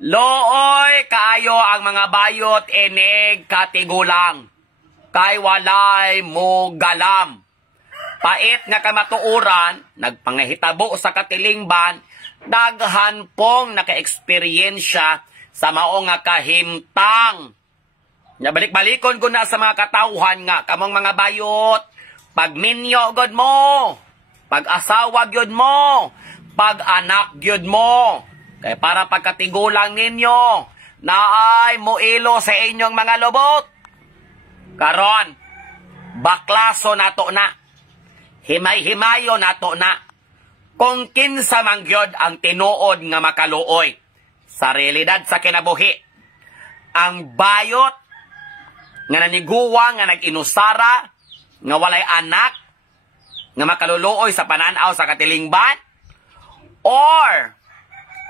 Looy kaayo ang mga bayot inig katigulang. Kay walay mo galam. Pait nga kamatuuran, nagpangahitabo sa katilingban, daghan pong naka-eksperyensya sa mao nga kahimtang. Balik-balikon ko na sa mga katauhan nga, kamong mga bayot, pagminyo god mo, pag-asawa gyud mo, pag-anak gyud mo. Kaya para pagkatigulang ninyo, naay muilo sa inyong mga lubot. Karon, baklaso nato na. Himay-himayo nato na. Kung kinsa man gyud ang tinuod nga makaluoy sa realidad sa kinabuhi. Ang bayot nga naniguwa nga nag-inusara, nga walay anak, nga makaluluoy sa pananaw sa katilingban, or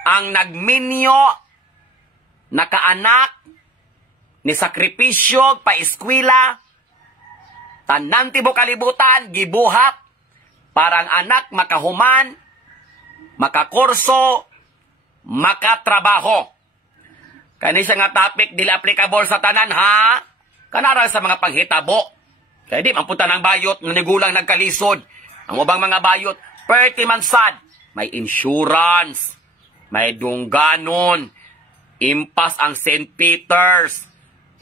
ang nagminyo, nakaanak, ni sakripisyo, paiskwila, tanan tibo kalibutan, gibuhat, parang anak makahuman, makakurso, makatrabaho. Kani siya nga topic, dili applicable sa tanan, ha? Kanara sa mga panghitabo. Kaya di, mamputa ng bayot, nanigulang nagkalisod. Ang ubang mga bayot, perti man sad, may insurance, may dungganon, impas ang St. Peter's,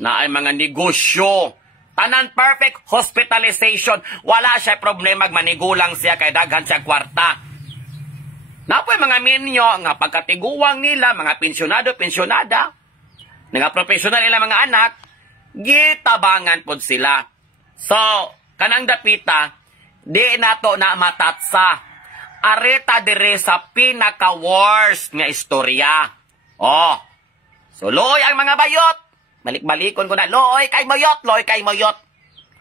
na ay mga negosyo. Tanan perfect hospitalization. Wala siya problema, manigulang siya, kay daghan siya kwarta. Napoy mga minyo, nga pagkatiguang nila, mga pensyonado, pensyonada, nga profesional nila mga anak, gitabangan po sila. So, kanang dapita, di nato na matatsa. Areta dire sa pinaka-worst nga istorya. Oh, so looy ang mga bayot. Balik-balikon ko na, looy kay moyot, looy kay moyot.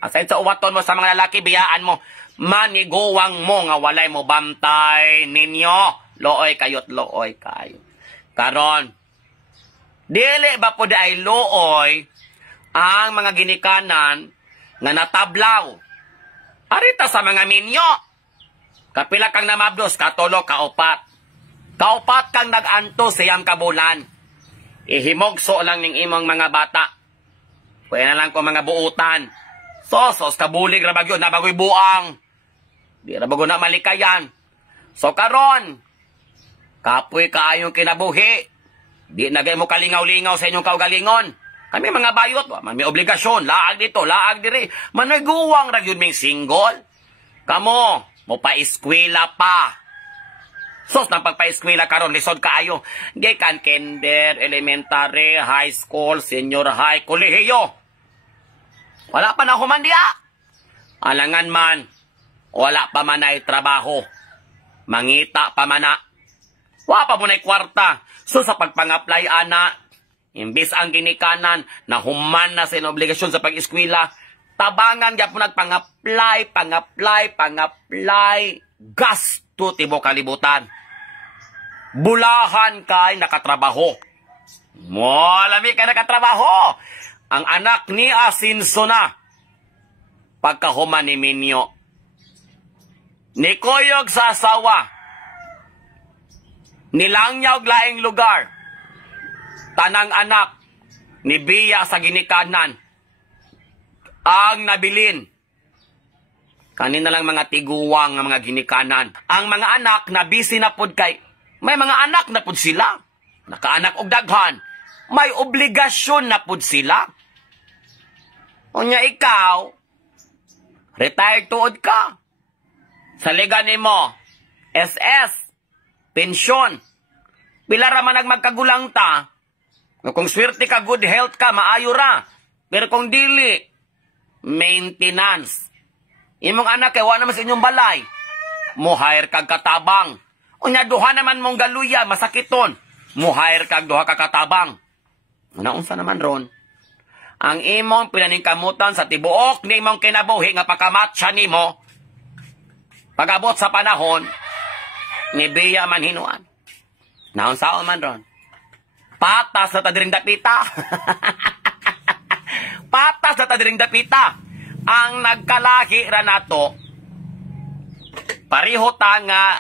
Aside sa uwaton mo sa mga lalaki, biyaan mo, maniguwang mo nga walay mo bantay ninyo. Looy kayot, looy kayo. Karon, dili ba po di ay looy ang mga ginikanan nga natablaw? Arita sa mga minyo. Kapila kang namabdos, katulo, kaupat. Kaupat kang nag-anto siyang kabulan. Ihimogso lang ng imong mga bata. Pwede na lang ko mga buutan. Sos, kabulig na bagyo, nabagoy buang. Di na bago na malikayan. So karon, kapoy kaayong kinabuhi. Di nagay mo kalingaw-lingaw sa inyong kaugalingon. Kami mga bayot, may obligasyon, laag dito, laag diri. Maniguwang ra gyud ming single. Kamo, mo pa-eskwela pa. Sos, nang pagpa-eskwela karon lisod kaayo. Gikan kinder, elementary, high school, senior high, kolehiyo. Wala pa na humandiya. Alangan man, wala pa man ay trabaho. Mangita pa man na. Wala pa mo na'y kwarta. So, sa pagpang-apply, ana, imbis ang ginikanan, na human na sa obligasyon sa pag-eskwela, tabangan nga po nagpang-apply, pang-apply, gasto tibo kalibutan. Bulahan kay nakatrabaho. Malami kay nakatrabaho. Ang anak ni Asinso na. Pagkahuman ni Minyo. Nikoyog sa asawa. Nilangyaw laing lugar. Tanang anak. Nibiya sa ginikanan. Ang nabilin. Kanina lang mga tiguwang ng mga ginikanan. Ang mga anak na busy na pod kay, may mga anak na pod sila. Nakaanak og daghan. May obligasyon na pod sila. Unya ikaw, retired tuod ka. Sa liga nimo, SS, pensyon. Pila ra man magkagulang ta. Kung swerte ka, good health ka, maayo ra. Pero kung dili, maintenance. Imong anak kay wa naman sa inyong balay. Mo-hire kag katabang. Unya duha naman mong galuya, masakiton. Mo-hire kag duha ka katabang. Unsa naman ron? Ang imong pinaningkamutan sa tibuok ni imong kinabuhi nga pakamatsa nimo. Pag-abot sa panahon, nibiya man hinuan. Naunsaon man ron? Patas na tadiring dapita. Patas na tadiring dapita. Ang nagkalahi ra nato, pariho ta nga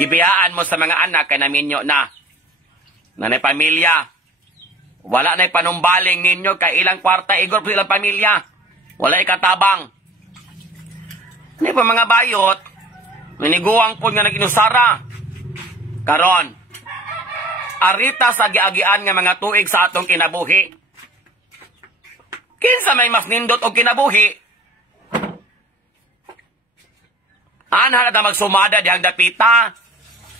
gibiyaan mo sa mga anak kay naminyo na. Nanay pamilya. Wala na'y panumbaling ninyo kay ilang kwarta igor po ilang pamilya. Wala ikatabang. Ano pa mga bayot? Naniguang po nga naginusara. Karon, arita sa giagian nga mga tuig sa atong kinabuhi. Kinsa may mas nindot o kinabuhi? Anha na magsumada dihang dapita.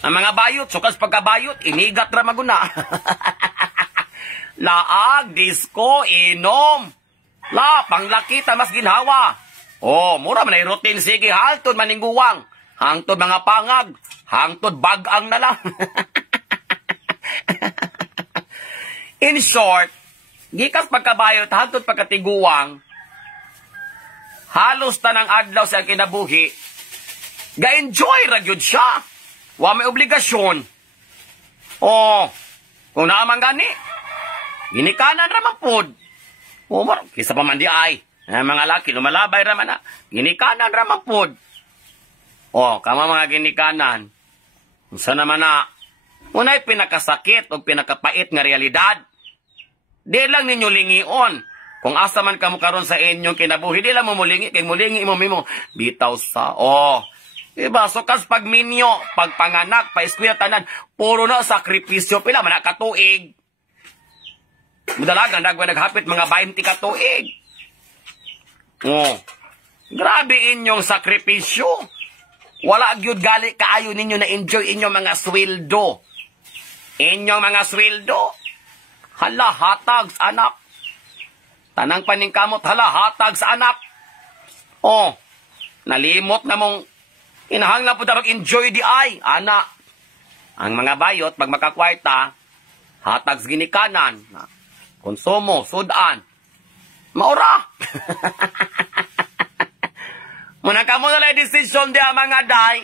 Ang mga bayot, sukas pagkabayot, inigat ra maguna. Laag, disco, inom. La, panglakita mas ginhawa. Oh, mura man ay routine. Sige, hangtod maningguwang. Hangtod mga pangag. Hangtod bagang na lang. In short, gikas pagkabayot, hangtod pagkatiguwang, halos tanang adlaw sa kinabuhi, ga-enjoy ra gyud siya. Wa may obligasyon. Oh, kung naaman gani, ginikanan raman pod. O, kisa pa man di ay. Mga laki, lumalabay raman na. Ginikanan raman pod. O, kama mga ginikanan. Sa naman na, unay pinakasakit o pinakapait nga realidad. Di lang ninyo lingion. Kung asa man kamo karon sa inyong kinabuhi, di lang mo mulingi. Kay mulingi mo mimo. Bitaw sa, diba? So, kas pagminyo, pagpanganak, paiskwila tanan, puro na sakripisyo. Pila man nakatuig. Mudalagan, naghapit mga 20 katuig. Grabe inyong sakripisyo. Wala gyud gali kaayo ninyo na enjoy inyong mga sweldo. Inyong mga sweldo. Hala, hatag sa anak. Tanang paningkamot, hala, hatag sa anak. Nalimot na mong inahanglan po darag enjoy di ay, anak. Ang mga bayot, pag makakwarta, hatag sa ginikanan. Konsumo, sudan. Maura. Muna kamo na lang desisyon diha mga day.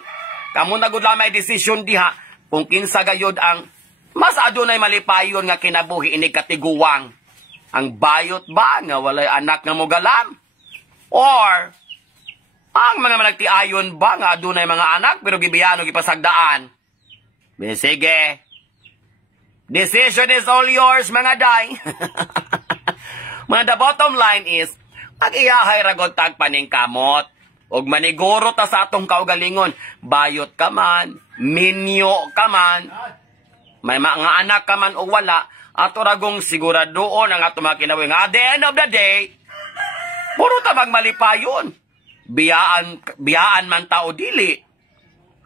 Kamo na gud lang may desisyon diha kung kinsa gayod ang mas adunay malipayon nga kinabuhi ini katiguwang. Ang bayot ba nga walay anak nga mogalam? Or ang mga managtiayon ba nga adunay mga anak pero gibiyano gipasagdaan? Sige. Decision is all yours, mga day. The bottom line is, mag-iyahay ragot tag paningkamot. Og maniguro ta sa atong kaugalingon. Bayot ka man, minyo ka man, may mga anak ka man o wala, ato ragong siguradoon ang atong mga kinawin. At the end of the day, puro tabang malipayon. Biyaan man tao dili.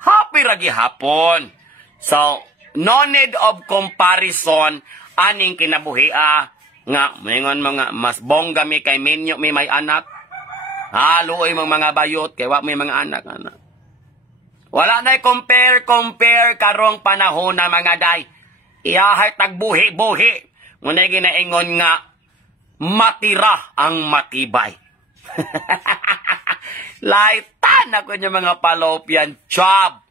Happy ragi hapon. So, no need of comparison aning kinabuhia nga mayngon mga mas bongga mi kay minyo mi may anak. Haluoy mga bayot kay wa may mga anak. Wala na compare karong panahon na mga day. Iyahay tagbuhi-buhi. Muna ginaingon nga matira ang matibay. Laitan ako niya mga palopyan job.